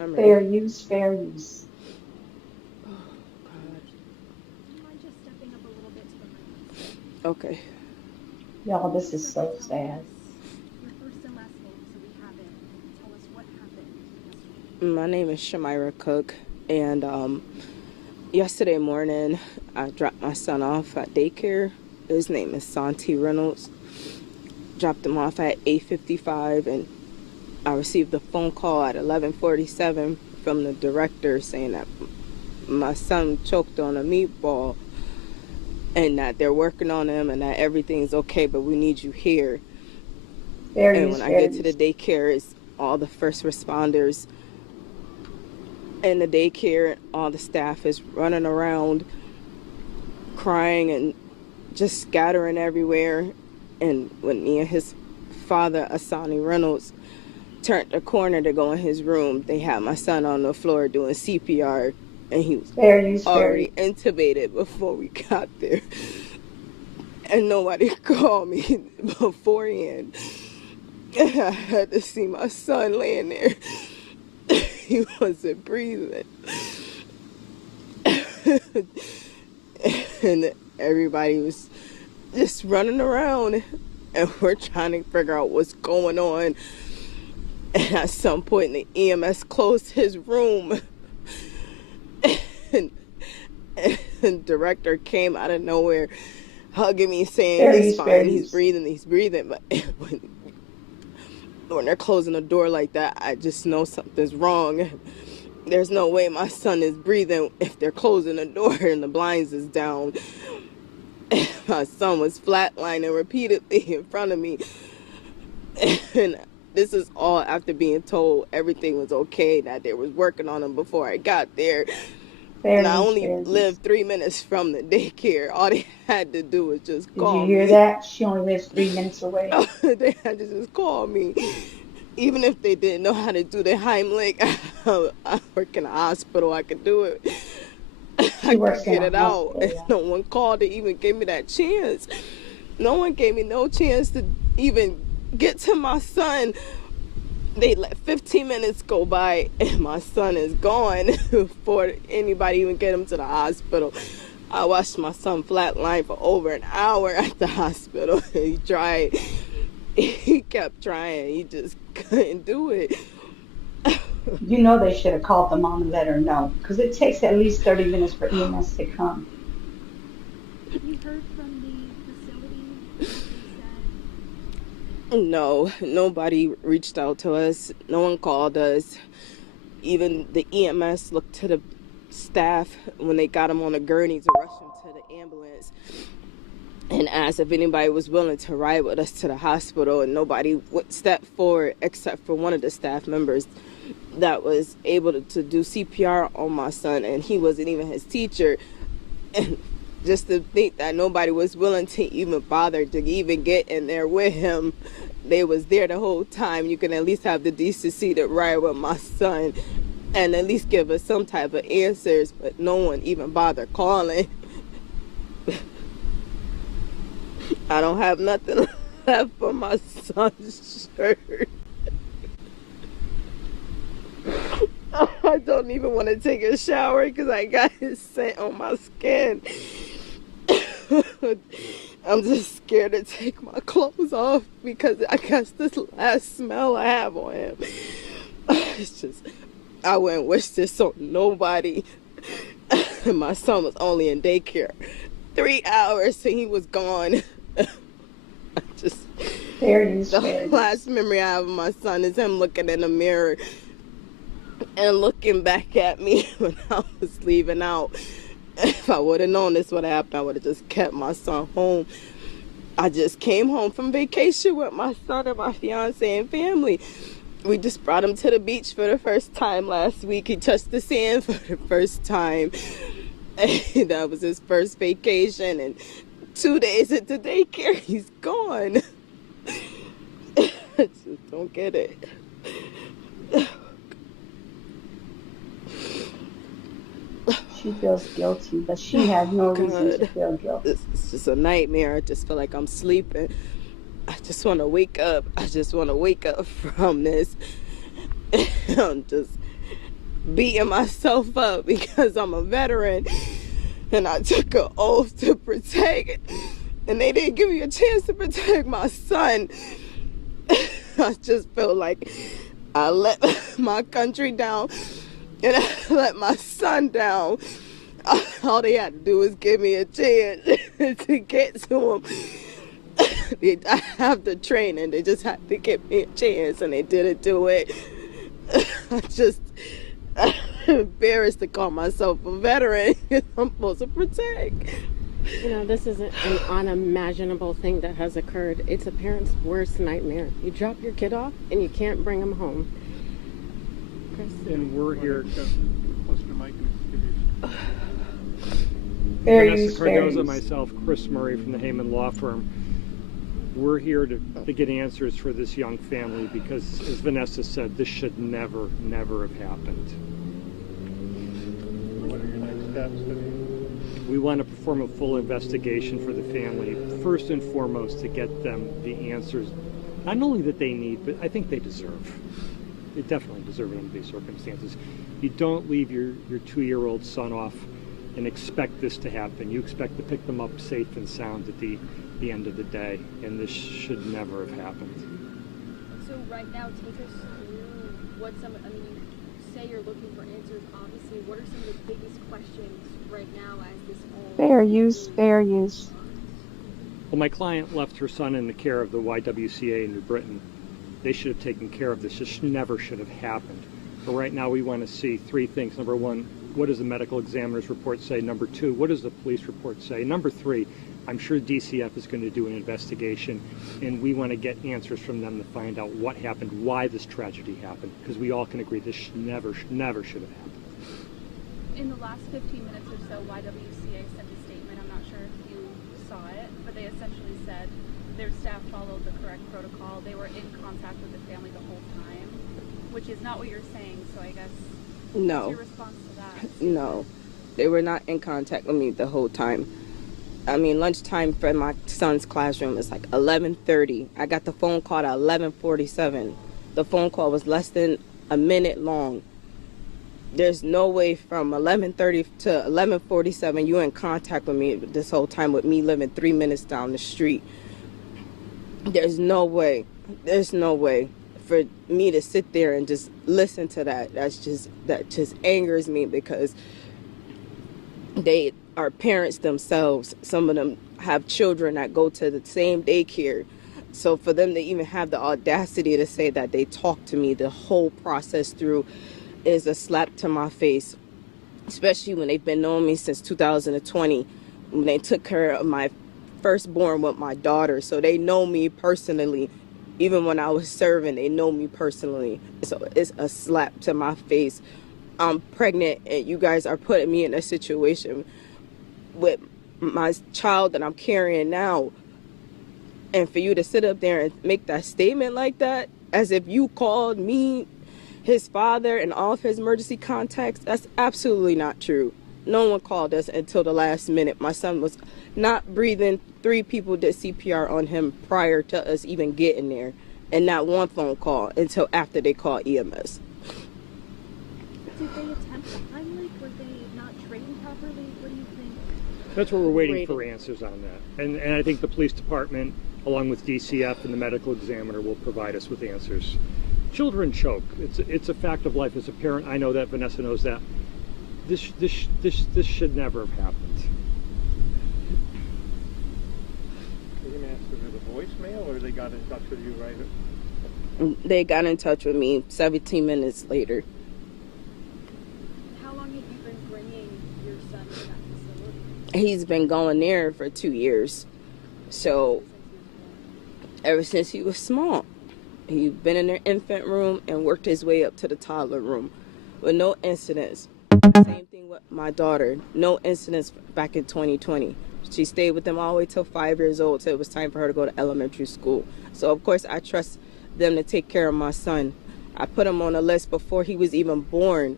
I'm ready. Fair use, fair use. Oh, God. Do you mind just stepping up a little bit to the mic? Okay. Y'all, Can you this just is start by so telling sad. us your first and last name so we have it, and tell us what happened yesterday? My name is Shamira Cook, and yesterday morning I dropped my son off at daycare. His name is Santi Reynolds. Dropped him off at 8:55, and I received a phone call at 11:47 from the director saying that my son choked on a meatball and that they're working on him and that everything's okay, but we need you here. Fair And use, when I fair get to the use. daycare, it's all the first responders in the daycare. All the staff is running around crying and just scattering everywhere. And when me and his father, Asani Reynolds, turned the corner to go in his room, they had my son on the floor doing CPR, and he was Fair use, fair use. already intubated before we got there. And nobody called me beforehand. And I had to see my son laying there. He wasn't breathing. And everybody was just running around, and we're trying to figure out what's going on. And at some point, the EMS closed his room, and, and the director came out of nowhere, hugging me, saying Fair he's use, fair fine, he's use. breathing, he's breathing. But when they're closing the door like that, I just know something's wrong. There's no way my son is breathing if they're closing the door and the blinds is down. My son was flatlining repeatedly in front of me. And this is all after being told everything was okay, that they was working on him before I got there. Fair And I use, only fair use. lived 3 minutes from the daycare. All they had to do was just Did you call hear me. that? She only lives 3 minutes away. They had to just call me. Even if they didn't know how to do the Heimlich, I work in a hospital, I could do it. She I could works in get a it out. hospital, And yeah. no one called to even give me that chance. No one gave me no chance to even get to my son. They let 15 minutes go by and my son is gone before anybody even get him to the hospital. I watched my son flatline for over an hour at the hospital. He tried. He kept trying. He just couldn't do it. You know they should have called the mom and let her know, because it takes at least 30 minutes for EMS to come. Have you heard from the facility what they said? No, nobody reached out to us. No one called us. Even the EMS looked to the staff when they got him on a gurney to rush him to the ambulance and asked if anybody was willing to ride with us to the hospital, and nobody stepped forward except for one of the staff members that was able to do CPR on my son, and he wasn't even his teacher. And just to think that nobody was willing to even bother to even get in there with him. They was there the whole time. You can at least have the decency to ride with my son and at least give us some type of answers, but no one even bothered calling. I don't have nothing left for my son's shirt. I don't even want to take a shower because I got his scent on my skin. I'm just scared to take my clothes off because I guess this last smell I have on him. It's just, I wouldn't wish this on nobody. My son was only in daycare 3 hours and he was gone. I just, Fair use, the fair use. last memory I have of my son is him looking in the mirror and looking back at me when I was leaving out. If I would have known this would happen, I would have just kept my son home. I just came home from vacation with my son and my fiance and family. We just brought him to the beach for the first time last week. He touched the sand for the first time. And that was his first vacation. And 2 days into daycare, he's gone. I just don't get it. She feels guilty, but she has Oh, no reason to God. feel guilty. This is just a nightmare. I just feel like I'm sleeping. I just want to wake up. I just want to wake up from this. I'm just beating myself up because I'm a veteran and I took an oath to protect, and they didn't give me a chance to protect my son. I just feel like I let my country down and I let my son down. All they had to do was give me a chance to get to him. I have the training. They just had to give me a chance, and they didn't do it. I'm embarrassed to call myself a veteran. I'm supposed to protect. You know, this isn't an unimaginable thing that has occurred. It's a parent's worst nightmare. You drop your kid off and you can't bring him home. Chris? And we're here. Close to the mic. Fair Vanessa Cardoza, use. myself, Chris Murray from the Heyman Law Firm. We're here to get answers for this young family because, as Vanessa said, this should never have happened. What are your next steps? We want to perform a full investigation for the family, first and foremost, to get them the answers, not only that they need, but I think they deserve. They definitely deserve it under these circumstances. You don't leave your 2-year-old son off and expect this to happen. You expect to pick them up safe and sound at the end of the day, and this should never have happened. So right now, take us through what you say you're looking for answers, obviously. What are some of the biggest questions right now as this all... Fair use, fair use. Well, my client left her son in the care of the YWCA in New Britain. They should have taken care of this. This never should have happened. But right now we want to see 3 things. Number 1, what does the medical examiner's report say? Number 2, what does the police report say? Number 3, I'm sure DCF is going to do an investigation, and we want to get answers from them to find out what happened, why this tragedy happened, because we all can agree this never should have happened. In the last 15 minutes or so, YWCA sent a statement. I'm not sure if you saw it, but they essentially said their staff followed the correct protocol. They were in contact with the family the whole time, which is not what you're saying, so I guess... No. What's your response to that? No. They were not in contact with me the whole time. I mean, lunchtime for my son's classroom is like 11:30. I got the phone call at 11:47. The phone call was less than a minute long. There's no way from 11:30 to 11:47 you're in contact with me this whole time, with me living 3 minutes down the street. There's no way. There's no way for me to sit there and just listen to that. That just angers me, because they are parents themselves. Some of them have children that go to the same daycare. So for them to even have the audacity to say that they talked to me the whole process through is a slap to my face, especially when they've been knowing me since 2020, when they took care of my firstborn with my daughter. So they know me personally. Even when I was serving, they know me personally. So it's a slap to my face. I'm pregnant, and you guys are putting me in a situation with my child that I'm carrying now. And for you to sit up there and make that statement like that, as if you called me, his father, and all of his emergency contacts, that's absolutely not true. No one called us until the last minute. My son was not breathing. 3 people did CPR on him prior to us even getting there. And not one phone call until after they called EMS. Did they attempt to Heimlich? Were they not trained properly? What do you think? That's what we're waiting for answers on that. And I think the police department, along with DCF and the medical examiner, will provide us with answers. Children choke. It's a fact of life. As a parent, I know that. Vanessa knows that. This should never have happened. You're going to ask them the voicemail, or they got in touch with you right? They got in touch with me 17 minutes later. How long have you been bringing your son to that facility? He's been going there for 2 years. So ever since he was small. He's been in their infant room and worked his way up to the toddler room with no incidents. Same thing with my daughter. No incidents back in 2020. She stayed with them all the way till 5 years old, till it was time for her to go to elementary school. So, of course, I trust them to take care of my son. I put him on a list before he was even born.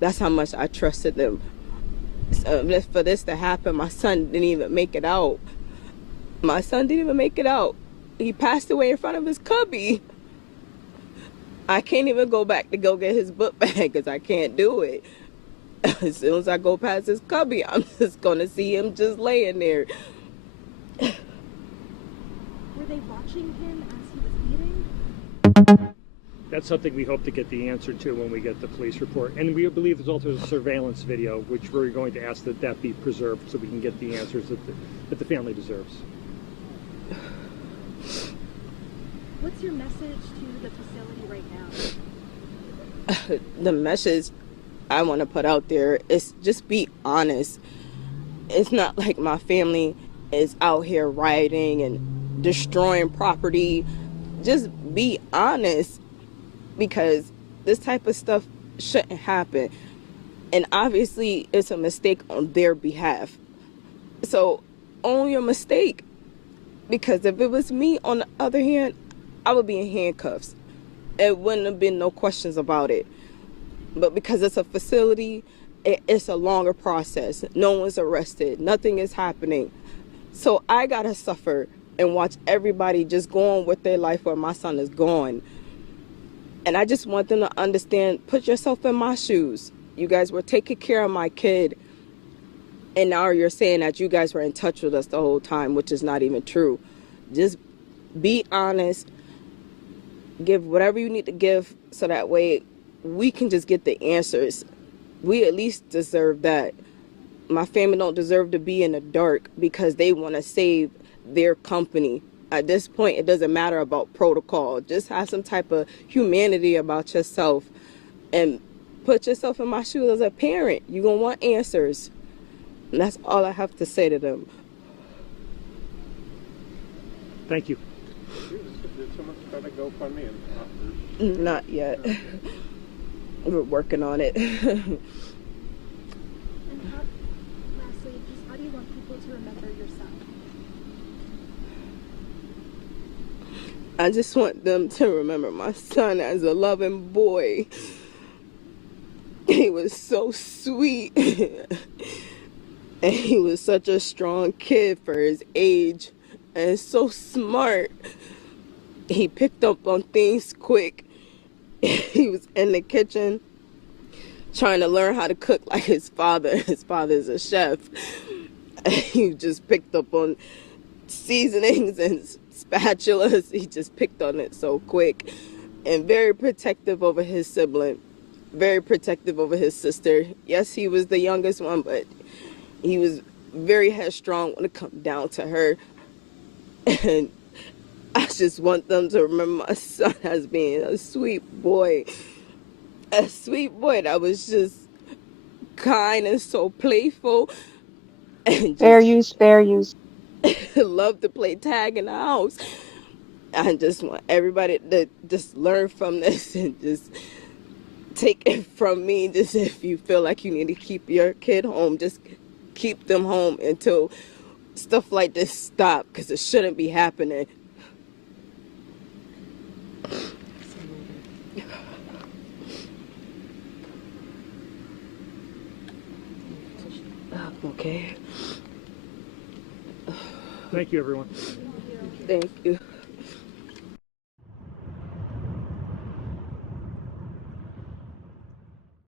That's how much I trusted them. So for this to happen, my son didn't even make it out. My son didn't even make it out. He passed away in front of his cubby. I can't even go back to go get his book bag because I can't do it. As soon as I go past his cubby, I'm just going to see him just laying there. Were they watching him as he was eating? That's something we hope to get the answer to when we get the police report. And we believe there's also a surveillance video, which we're going to ask that that be preserved so we can get the answers that the family deserves. What's your message to the facility right now? The message I want to put out there is just be honest. It's not like my family is out here rioting and destroying property. Just be honest, because this type of stuff shouldn't happen. And obviously it's a mistake on their behalf. So own your mistake, because if it was me, on the other hand, I would be in handcuffs. It wouldn't have been no questions about it. But because it's a facility, it's a longer process. No one's arrested. Nothing is happening. So I gotta suffer and watch everybody just go on with their life where my son is gone. And I just want them to understand, put yourself in my shoes. You guys were taking care of my kid, and now you're saying that you guys were in touch with us the whole time, which is not even true. Just be honest. Give whatever you need to give so that way we can just get the answers. We at least deserve that. My family don't deserve to be in the dark because they want to save their company. At this point, it doesn't matter about protocol. Just have some type of humanity about yourself and put yourself in my shoes as a parent. You're going to want answers. And that's all I have to say to them. Thank you. Did someone start a GoFundMe? And Not yet. We're working on it. And lastly, just how do you want people to remember your son? I just want them to remember my son as a loving boy. He was so sweet. And he was such a strong kid for his age. And so smart. He picked up on things quick. He was in the kitchen trying to learn how to cook like his father. His father's a chef. He just picked up on seasonings and spatulas. He just picked on it so quick. And very protective over his sibling. Very protective over his sister. Yes, he was the youngest one, but he was very headstrong when it comes down to her. And I just want them to remember my son as being a sweet boy. A sweet boy that was just kind and so playful. And Fair just use, fair use. loved to play tag in the house. I just want everybody to just learn from this and just take it from me. Just if you feel like you need to keep your kid home, just keep them home until stuff like this stop, because it shouldn't be happening. Okay. Thank you, everyone. Thank you.